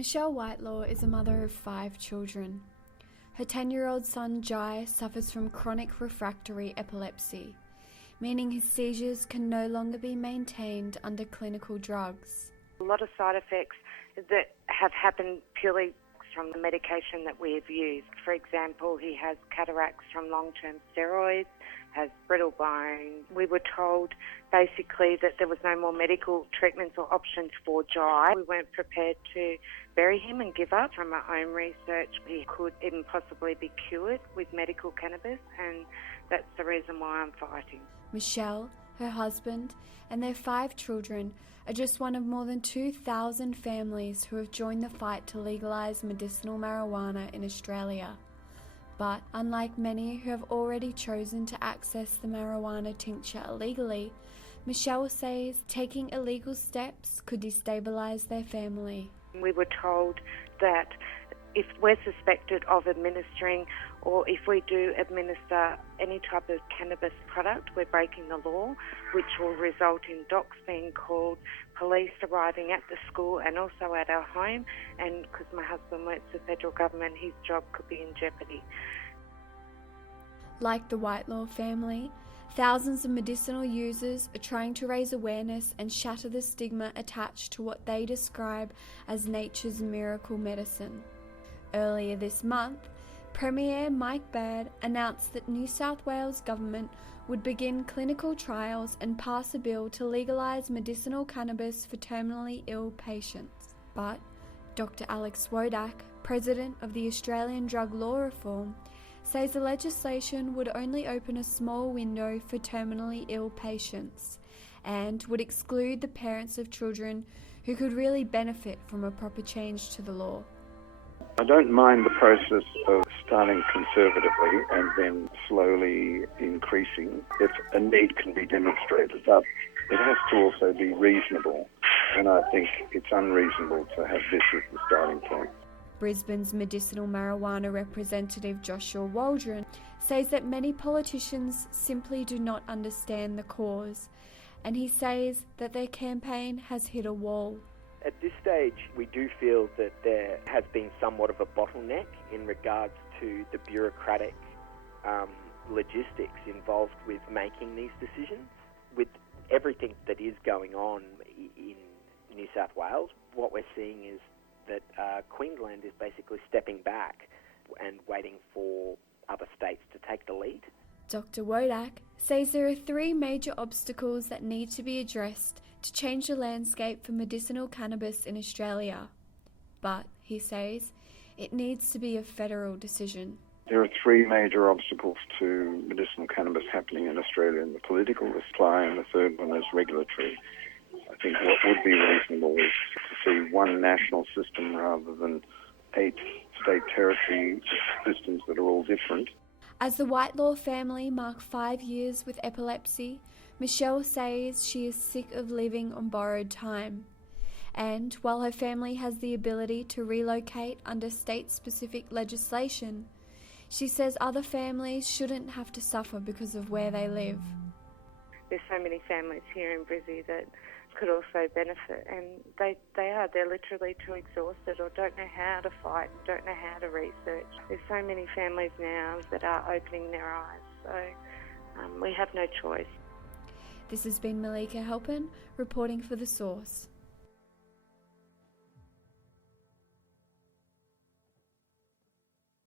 Michelle Whitelaw is a mother of 5 children. Her 10-year-old son Jai suffers from chronic refractory epilepsy, meaning his seizures can no longer be maintained under clinical drugs. A lot of side effects that have happened purely from the medication that we have used. For example, he has cataracts from long-term steroids, has brittle bone. We were told basically that there was no more medical treatments or options for Jai. We weren't prepared to bury him and give up. From our own research, he could even possibly be cured with medical cannabis, and that's the reason why I'm fighting. Michelle, her husband, and their 5 children are just one of more than 2,000 families who have joined the fight to legalise medicinal marijuana in Australia. But unlike many who have already chosen to access the marijuana tincture illegally, Michelle says taking illegal steps could destabilise their family. We were told that if we're suspected of administering, or if we do administer any type of cannabis product, we're breaking the law, which will result in docs being called, police arriving at the school and also at our home, and because my husband works for the federal government, his job could be in jeopardy. Like the Whitelaw family, thousands of medicinal users are trying to raise awareness and shatter the stigma attached to what they describe as nature's miracle medicine. Earlier this month, Premier Mike Baird announced that New South Wales government would begin clinical trials and pass a bill to legalise medicinal cannabis for terminally ill patients. But Dr. Alex Wodak, president of the Australian Drug Law Reform, says the legislation would only open a small window for terminally ill patients and would exclude the parents of children who could really benefit from a proper change to the law. I don't mind the process of starting conservatively and then slowly increasing if a need can be demonstrated, but it has to also be reasonable, and I think it's unreasonable to have this as the starting point. Brisbane's medicinal marijuana representative Joshua Waldron says that many politicians simply do not understand the cause, and he says that their campaign has hit a wall. At this stage, we do feel that there has been somewhat of a bottleneck in regards to the bureaucratic logistics involved with making these decisions. With everything that is going on in New South Wales, what we're seeing is that Queensland is basically stepping back and waiting for other states to take the lead. Dr. Wodak says there are 3 major obstacles that need to be addressed to change the landscape for medicinal cannabis in Australia. But, he says, it needs to be a federal decision. There are 3 major obstacles to medicinal cannabis happening in Australia, and the political, the supply, and the third one is regulatory. I think what would be reasonable is to see one national system rather than 8 state territory systems that are all different. As the Whitelaw family mark 5 years with epilepsy, Michelle says she is sick of living on borrowed time. And while her family has the ability to relocate under state-specific legislation, she says other families shouldn't have to suffer because of where they live. There's so many families here in Brizzy that could also benefit, and they're literally too exhausted or don't know how to fight, don't know how to research. There's so many families now that are opening their eyes, so we have no choice. This has been Malika Halpin reporting for The Source.